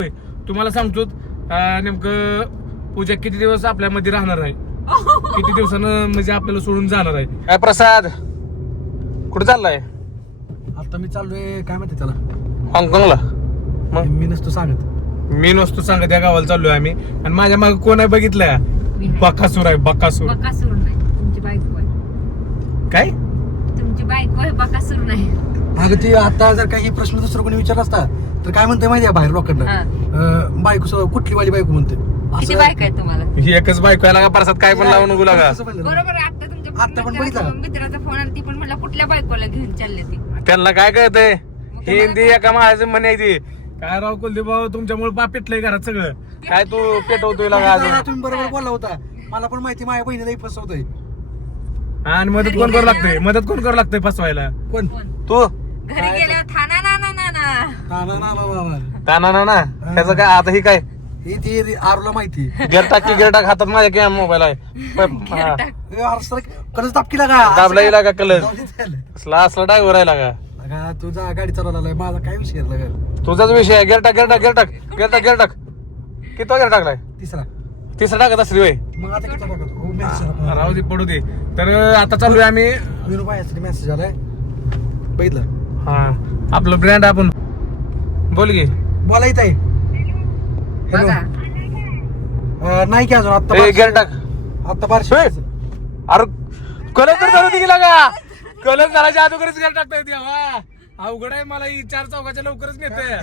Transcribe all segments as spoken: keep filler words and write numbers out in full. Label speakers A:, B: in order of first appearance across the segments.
A: तुम्हाला सांगतो नेमकं पूजा किती दिवस आपल्यामध्ये राहणार आहे, किती दिवसानं म्हणजे आपल्याला सोडून जाणार आहे. काय प्रसाद कुठे चाललाय?
B: आता मी चाललोय काय म्हणते त्याला,
A: हाँगकाँगला. मग
B: मी नसतो सांगत,
A: मी नसतो सांगत या गावाला चाललोय आम्ही. आणि माझ्या मागे कोण आहे बघितलंय? बकासूर आहे. बकासूर.
C: बकासूर नाही, तुमची बायको आहे.
A: काय
C: तुमची बायको आहे, बकासूर नाही.
B: अगं ती आता जर काही प्रश्न दुसरं कोणी विचारला असता तर काय म्हणते माहिती आहे बाहेर लोकांना,
C: हा.
B: अं, बायको स- कुठली वाली बायको म्हणते
C: किती बायको आहे तुम्हाला?
A: ही एकच बायको आहे लागा प्रसाद, काय पण लावून नको लागा.
B: असं म्हणलं ना.
C: बरोबर आहे. आता तुमच्या
B: आता पण
C: मित्राचा
B: बघितलं.
C: मित्राचा फोन आला, ती पण म्हणला कुठल्या बायकोला घेऊन चालले ती.
A: त्यांना काय कळतंय? हिंदी एका माझं म्हणे ती काय राव कुलदीप भाऊ तुमच्यामुळे पाप पेटलंय घरात सगळं. काय तू पेटवतोय लागा अजून.
B: दादा, तुम्ही बरोबर बोलला होता, मला पण माहिती माझ्या बहिणीलाही फसवतोय.
A: आणि मदत कोण करू लागतंय? मदत कोण करू लागतंय फसवायला?
B: कोण?
C: कोण?
A: तू
C: घरी गेल्यावर थाना ना ना ना ना.
B: ना ना ना ना ना.
A: ताना ना ना त्याचं काय आता ही काय
B: ही ती आरूला माहिती.
A: गेर टाक की गेर टाक हातात माझ्या काय मोबाईल आहे. प- हा.
B: ए, आरू सर, कलच दाबकीला का
A: दाबला येईल का कलर?
B: जाऊ दे त्याला.
A: असला असला ड्रायव्हर आहे लागा.
B: अगं, तुझा गाडी चालवला माझा काय विषय आहे लगा?
A: तुझाच विषय आहे. गेर टाक गेर टाक गेर टाक गेर टाक गेर टाक. किती गेर टाकलाय?
B: तिसरा.
A: तिसरा टाकत असली वय.
B: मग आता किती टाकत? हो, message आला.
A: राहू दे पडू दे. तर आता चालूया आम्ही.
B: विनोबायासाठी मेसेज आलाय, बघितलं?
A: हा आपलं ब्रँड आपण बोल की.
B: बोला इथं आहे. हॅलो.
C: बघा
B: अं, नाही की अजून आता
A: ए,
B: बारशे-
A: गेर टाक.
B: आता बारशे.
A: ए, अरे कलर तर झालं की लागा. कलर झाल्याच्या अगोदरच गेर टाकता येते. वा अवघड आहे, मला ही चार चौकाच्या लवकरच नेतोय.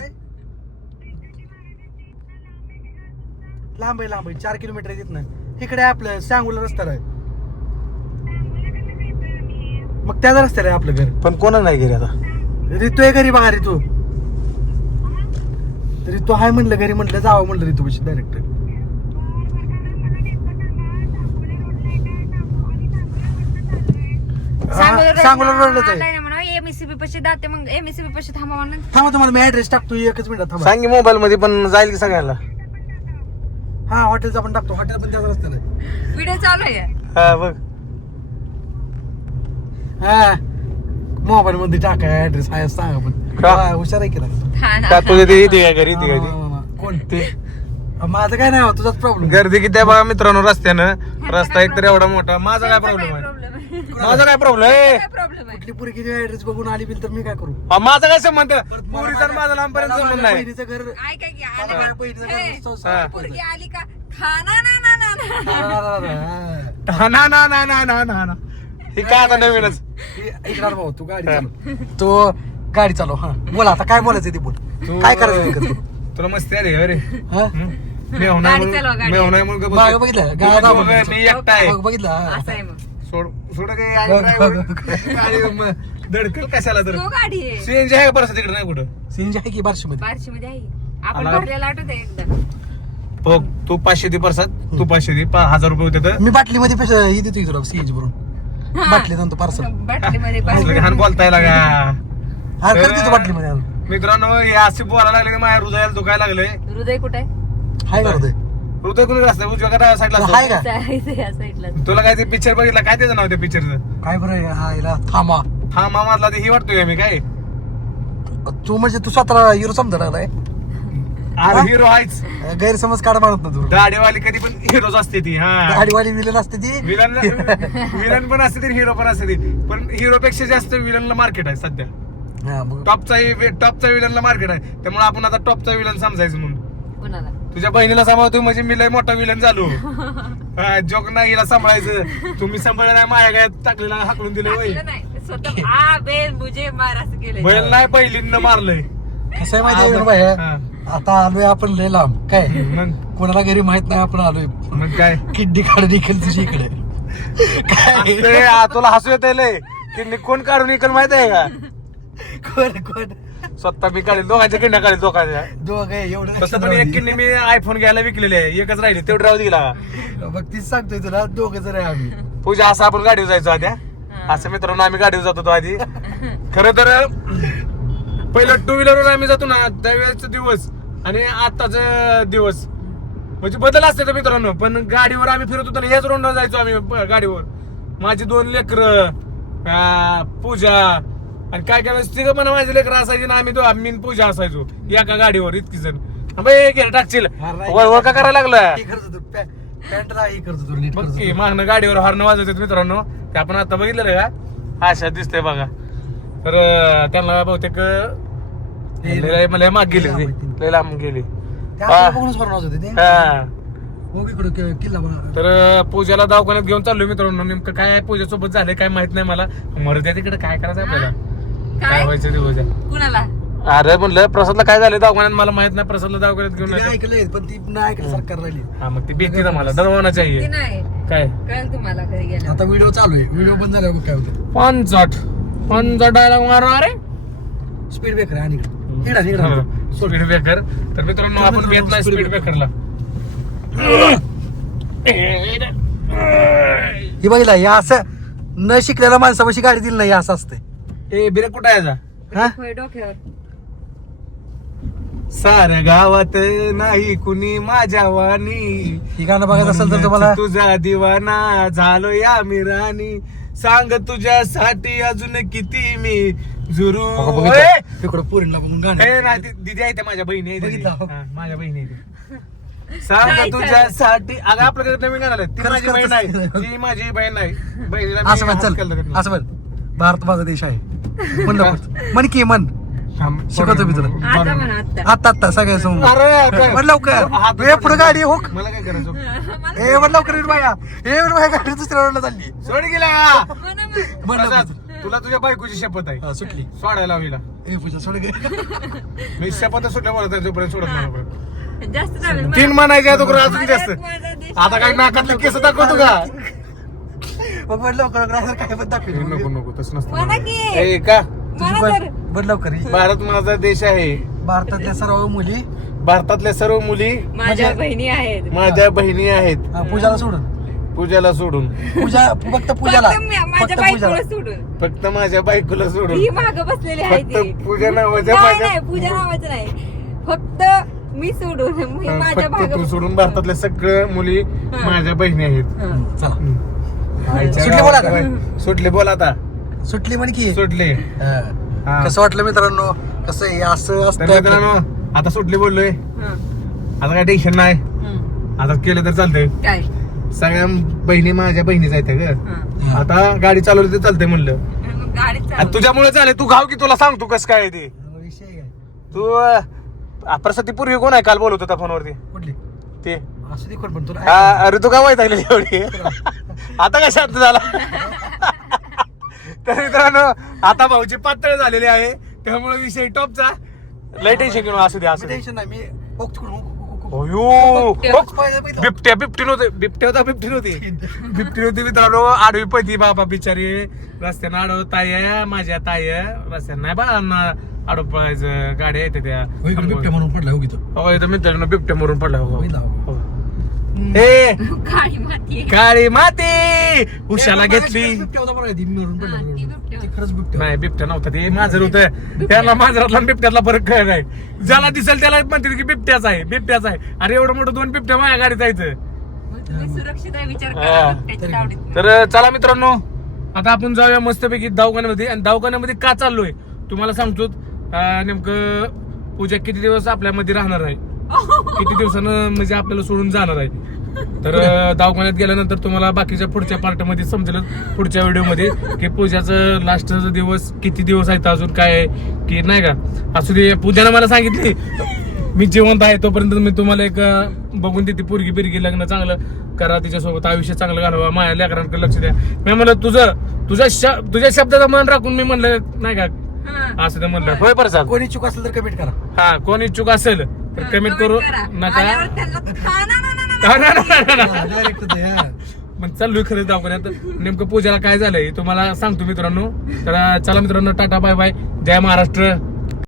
B: लांब आहे लांब आहे, चार किलोमीटर आहे तिथनं. इकडे आपलं सांगूला रस्त्याला आहे, मग त्याच रस्त्याला आहे आपलं घर.
A: पण कोणा नाही गेले आता.
B: रितू आहे घरी बघा. रितू रितू हाय म्हणलं घरी, म्हटलं जावं म्हणलं रितू पशी डायरेक्ट. सांगूला रोडलाच आहे.
C: एमएससीबी पशी जाते, मग एमएससीबी पशी थांबा म्हणून.
B: थांबा तुम्हाला मी ऍड्रेस टाकतो, एकच मिनिट थांबा.
A: सांगी मोबाईल मध्ये पण जाईल की सगळ्याला.
B: हा हॉटेलचा पण टाकतो, हॉटेल पण त्याच रस्त्याला आहे.
C: व्हिडिओ चालू आहे.
A: हा बघ.
B: हा मोबाईल मध्ये टाका ऍड्रेस आहे, सांगा पण.
A: का?
B: हा, हुशार आहे की नाही?
C: थाना.
A: का तुझे ते येते का घरी येते का ती?
B: हा, कोण
A: ते
B: माझं काय नाही, तुझाच प्रॉब्लेम.
A: गर्दी किती आहे बघा मित्रांनो रस्त्यानं. रस्ता एक तर एवढा मोठा. माझा काय प्रॉब्लेम आहे? माझा काय प्रॉब्लेम आहे?
C: काय प्रॉब्लेम आहे?
B: कुठली पोरगी ऍड्रेस बघून आली बिल तर मी काय करू?
A: हा, माझा काय संबंध? पुरीचा आणि माझा लांबपर्यंत संबंध नाही.
B: बहिणीचं घर
C: ऐका की आली
B: मला
C: का?
B: माझ्या बहिणीचं घर
C: हे,
B: नुसतं
A: हा.
C: पोरगी आली का? थाना ना ना ना ना.
A: हा, ना ना ना ना ना ना ना. हे काय आता नवीनच.
B: इकडे भाऊ, तू गाडी चालव. तो गाडी चालव. हा बोला, आता काय बोलायचं ते बोल.
A: तू-
B: काय करायचं ते कर.
A: तुला मस्ती आली का रे?
B: हा?
A: मेव
C: गाडी
A: नाही
C: चालवा, गाडी.
A: मेव नाही म्हणून गप्प
B: मागं
A: बस.
B: बघितलं
A: तू
B: गाड्या
A: दोघं,
B: दाबून.
A: मी एकटा आहे.
B: बघ, बघितलं हा.
C: असं आहे मग.
A: सोड सोड काही
B: बघ,
A: driver.
B: बघ, बघ.
A: गाडी मग धडकल कशाला तर.
C: तो गाडी आहे.
A: सीएनजी आहे का परत तिकडे नाही कुठं?
B: सीएनजी आहे की बारशे मध्ये?
C: बारशी मध्ये आहे. आपण
A: आला.
C: भरलेला आठवत आहे एकदा.
A: बघ तू पाचशे दे परसात. तू पाचशे दे. पा- हजार रुपये होते तर
B: मी बाटली मध्ये पैसे ही देतो की तुला सीएनजी भरून.
C: हा.
B: बाटली नंतर पार्सल.
C: बाटलीमध्ये
A: असलं
C: पाणी.
A: घाण बोलताय लागा.
B: हा करते तू बाटली मध्ये.
A: मित्रांनो हे असे बोलायला लागले की माझ्या हृदयाला दुखायला लागलंय.
C: हृदय कुठे आहे?
B: हाय करते.
A: हृदय कुणी असतं उजव्या का साईडला असतं?
B: हाय का?
C: या साईडला.
A: तुला काय ते पिक्चर बघितला? काय त्याचं नाव त्या पिक्चरचं?
B: काय बरं आहे, हा हिला थांबा.
A: हा मामातला ते ही वाटतोय मी काय.
B: तू म्हणजे तू स्वतःला हिरो समजा लागलाय.
A: अरे हिरो आहेच.
B: गैरसमज काढ मारत ना तू.
A: दाढीवाली कधी पण हिरोच असते ती. हा
B: गाडीवाली विलन असते ती.
A: विलन विलन पण असते ती, हिरो पण असते ती. पण हिरो पेक्षा जास्त विलनला मार्केट आहे सध्या.
B: हा मग
A: टॉपचा टॉपचा विलनला मार्केट आहे. त्यामुळे आपण आता टॉपचा विलन समजायचं म्हणून.
C: कोणाला?
A: तुझ्या बहिणीला सांभाळतोय म्हणजे मी लय मोठा विलन झालो. जोक नाही हिला सांभाळायचं. तुम्ही सांभाळलं नाही, माझ्या गायत टाकलेला हाकलून दिलं वय.
C: टाकलं नाही. स्वतः आ बेल मुझे मार असं केलंय.
A: बैल नाही पहिलीनं मारलंय.
B: कसं आहे माहिती आहे बाय,
A: हा.
B: आता आलोय आपण लय लांब काय,
A: मग
B: कोणाला घरी माहित नाही आपण आलोय.
A: मग काय
B: किड्डी काढ निघेल तुझी इकडे. काय
A: ते आ, तुला हसू येते लय की कोण काढून इकडे माहित आहे का?
B: कोण कोण
A: स्वतः मी काढेल दोघांच्या किंड्या काढेल दोघांच्या.
B: दोघं एवढं
A: तसं पण एक किडनी मी आयफोन घ्यायला विकलेली आहे. एकच राहिली तेवढी राहू दिला.
B: बघ तीच सांगतोय तुला, दोघं जर आहे आम्ही.
A: पूजा असं आपण गाडीवर जायचो आधी. असं मित्रांनो आम्ही गाडीवर जात होतो आधी. खरं तर पहिलं टू व्हीलरवर आम्ही जातो ना त्यावेळेचा दिवस आणि आताच दिवस म्हणजे बदल असते तर मित्रांनो. पण गाडीवर आम्ही फिरत होतो ना, हेच रोडला जायचो आम्ही ब- गाडीवर. माझी दोन लेकरं, पूजा आणि काय काय वेळेस तिघं पण माझे लेकरं असायचे ना. आम्ही दो आम्ही आणि पूजा असायचो एका गाडीवर इतकी जण. बाई गेलं टाकशील वळ का करायला लागला
B: हे करत होतो पॅ- पॅन्टला हे करत होतो नीट
A: बघ
B: करत
A: की
B: होतो.
A: मागणं गाडीवर हॉर्न वाजवतात मित्रांनो ते आपण आता बघितलं रे का अशा दिसतंय बघा तर अं, त्यांना बहुतेक
B: हे-
A: लय- मला माग गेली
B: लय
A: ती.
B: लांब
A: लय लांब गेली
B: ते आपल्याला बघूनच फरक होते ते
A: हा
B: हो इकडं कि- किल्ला बघा
A: तर अं, पूजाला दवाखान्यात घेऊन चाललोय मित्रांनो नेमकं काय पूजासोबत झालंय काय माहित नाही मला मरू द्या तिकडे काय करायचं आपल्याला काय
C: काय
A: व्हायचं दिवस आहे.
C: कुणाला
A: अरे म्हणलं प्रसादला काय झालं दवाखान्यात मला माहित नाही प्रसादला दवाखान्यात घेऊन
B: तिने
A: जायचं.
B: ऐकलंय पण ती नाही ऐकलं सरकार राहिली
A: हा मग ती भीती ना मला दरवाना
C: ती
A: चाहिए
C: नाही
A: काय
C: कळेल तुम्हाला घरी गेल्या
B: आता व्हिडिओ चालू आहे व्हिडिओ बंद झाल्यावर बघ काय होतं
A: पंचाट पंचाट डायलॉग मारणार रे
B: स्पीड ब्रेकर आहे आणि इकडं इकडं इकडं.
A: स्पीड ब्रेकर तर मित्रांनो आपण घेत नाही स्पीड ब्रेकरला
B: हे बघितलं हे असं न शिकलेल्या माणसापाशी गाडी दिली नाही हे असं असतंय
A: ए ब्रेक कुठं यायचा
B: हा
C: होय डोक्यावर
A: साऱ्या गावात नाही कुणी माझ्या वाणी
B: ही गाणं बघायचं असेल तर तुम्हाला
A: तुझा दिवाना झालो या मी राणी सांग तुझ्यासाठी अजून किती मी जुरू
B: बघा,
A: ए!
B: बघितलं तिकडं पुरीला बघून गाणं
A: ए, नाही ती- दिदी आहे त्या माझ्या बहिणी आहे
B: बघितलं.
A: दिदी. हा, माझ्या बहिणी आहे त्या. सांग
C: काय
A: तुझ्यासाठी अगं आपल्याकडे नवीन गाणं आलंय. ती
B: खरंच
A: माझी बहीण आहे
B: खरंच.
A: ती माझी बहीण आहे बहिणीला मी
B: असं म्हण
A: हात
B: चल
A: केला होता.
B: असं म्हण भारत माझा देश आहे म्हण लवकर म्हण की म्हण
A: थांब,
B: शिकवतो मी तुला.
C: आता म्हणा आता
B: आता आता सगळ्यासमोर
A: अरे, काय?
B: म्हण लवकर
A: हात
B: ए पुढे गाडी हो
A: मला काय करायचं
C: मला
B: ए म्हण लवकर येऊन बाया ए म्हण बाया गाडी दुसऱ्या रोडला चालली
A: सोड गेला
C: म्हणा मग.
B: म्हण
A: प्रसाद,
B: लवकर.
A: तुला तुझ्या बायकोची शपथ आहे
B: हा, सुटली
A: सोडायला हवीला
B: ए पूजा सोड गे
A: मी शपथ सुटल्या बोलत आहे, तोपर्यंत सोडत नाही आपण.
C: जास्त चालेल
A: तीन म्हणायच्या अगोदर अजून
C: माझ्यात
A: जास्त
C: माझा देश
A: आता काय नाकातले केस दाखवतो का
B: मग म्हण लवकर नाही काय पण दाखव
A: नको नको तसं
C: म्हणा
A: नसतं
C: की.
A: ए, का
C: म्हणा तर
B: बन लवकर ये.
A: भारत माझा देश आहे
B: भारतातल्या सर्व मुली
A: भारतातल्या सर्व मुली
C: माझ्या बहिणी आहेत
A: माझ्या बहिणी आहेत
B: हा, पूजाला सोडून
A: पूजाला सोडून
B: पूजा फक्त पूजाला
C: फक्त मी- माझ्या
B: फक्त
C: बायकोला
B: पूजाला
C: सोडून
A: फक्त माझ्या बायकोला सोडून
C: ही माग बसलेली आहे
A: फक्त
C: ती
A: पूजा नावाच्या
C: नाही
A: माझ्या
C: नाही पूजा नावाचं नाही फक्त मी सोडून मी
A: हा,
C: माझ्या
A: फक्त
C: भाग
A: तू सोडून भारतातल्या सगळ्या मुली माझ्या बहिणी आहेत
B: चला
A: आईच्या
B: सुटली बोला
A: गावात काय? सुटली बोल आता
B: सुटली म्हण की
A: सुटली
B: हा.
A: हा.
B: कसं वाटलं मित्रांनो कसं आहे असं
A: तर
B: असतं
A: मित्रांनो आता सुटली बोललोय आता काय टेन्शन नाही आता केलं तर चालतंय
C: काय
A: सगळ्या बहिणी माझ्या बहिणीच आहेत ग
C: हं.
A: आता गाडी चालवली तर चालतंय म्हणलं
C: मग गाडीत
A: आणि
C: चालू.
A: तुझ्यामुळे झाले तू घाव की तुला सांग तू कसं काय आहे ते
B: विषय काय
A: तू अं, प्रसाद ती पूर्वी कोण आहे काल बोलत होता फोनवरती
B: कुठली
A: ते
B: असं दे कोण पण तुला
A: हा, अरे तू काय माहित आहे एवढी आता काय शांत झाला तर मित्रांनो आता भाऊची पातळ झालेली आहे त्यामुळे विषय टॉपचा लय टेन्शन घेऊन असू दे असू दे
B: टेन्शन नाही मी ओक तिकडून ओक, ओक, ओक, ओक.
A: अयो,
B: ओक पाहिजे बघितलं.
A: बिबट्या बिबटी नव्हते बिबट्या होता बिबटी नव्हती बिबटी होती मित्रांनो आडवी पती बाबा बिचारी रस्त्यानं आडव ताय माझ्या ताय रस्त्यानं नाही बा आडव पळायचं गाड्या येते त्या
B: हो, इकडे बिबट्या म्हणून पडला हो इथं.
A: हो इथं मित्रांनो बिबट्या मरून पडला हो
B: बघितलं हो.
A: हे
C: काळी माती आहे.
A: काळी माती उशाला
B: ए,
A: घेतली
B: मागाशी बिबट्या होता बरं, ती मरून पडला
C: हा, ती
B: बरोबर.
C: बिबट्या
B: ती खरंच बिबट्या
A: नाही बिबट्या नव्हता ते मांजर होतं त्याला मांजरातला बिबट्यातला फरक कळ नाही ज्याला दिसेल त्याला म्हणते की बिबट्याच आहे बिबट्याच आहे अरे एवढं मोठं दोन बिबट्या माझ्या गाडीत जायचं
C: मग तुम्ही सुरक्षित आहे विचार
A: हा.
C: करा बिबट्याची तावडीत.
A: तर चला मित्रांनो आता आपण जाऊया मस्तपैकी दवाखान्यामध्ये आणि दवाखान्यामध्ये का चाललोय तुम्हाला सांगतो अं, नेमकं पूजा किती दिवस आपल्यामध्ये राहणार आहे किती दिवसानं म्हणजे आपल्याला सोडून जाणार आहे तर अं, दवाखान्यात गेल्यानंतर तुम्हाला बाकीच्या पुढच्या पार्ट मध्ये समजेल पुढच्या व्हिडिओ मध्ये की पूजाचं लास्टचा दिवस किती दिवस आहेत अजून काय आहे की नाही का असू दे पूजानं मला सांगितली मी जिवंत आहे तोपर्यंत मी तुम्हाला एक अं, बघून देते पोरगी बिरगी लग्न चांगलं करा तिच्यासोबत आयुष्य चांगलं घालवा माझ्या लेकरांकडे लक्ष द्या मी म्हणलं तुझं तुझ्या श- तुझ्या शब्दाचं मन राखून मी म्हणलं नाही का
C: हा.
A: असं ते म्हणलं होय प्रसाद
B: कोणी चूक असेल तर कमेंट करा
A: हा कोण इच्छुक असेल तर कमेंट करू
C: करा.
A: नका
C: आल्यावर त्यांना खा ना, ना, ना, ना.
A: हा, ना, ना, ना, ना.
B: डायरेक्ट ते हा.
A: मग चाललोय खरंच दवाखान्यात नेमकं पूजाला काय झालंय तुम्हाला सांगतो मित्रांनो तर चला मित्रांनो टाटा बाय बाय जय महाराष्ट्र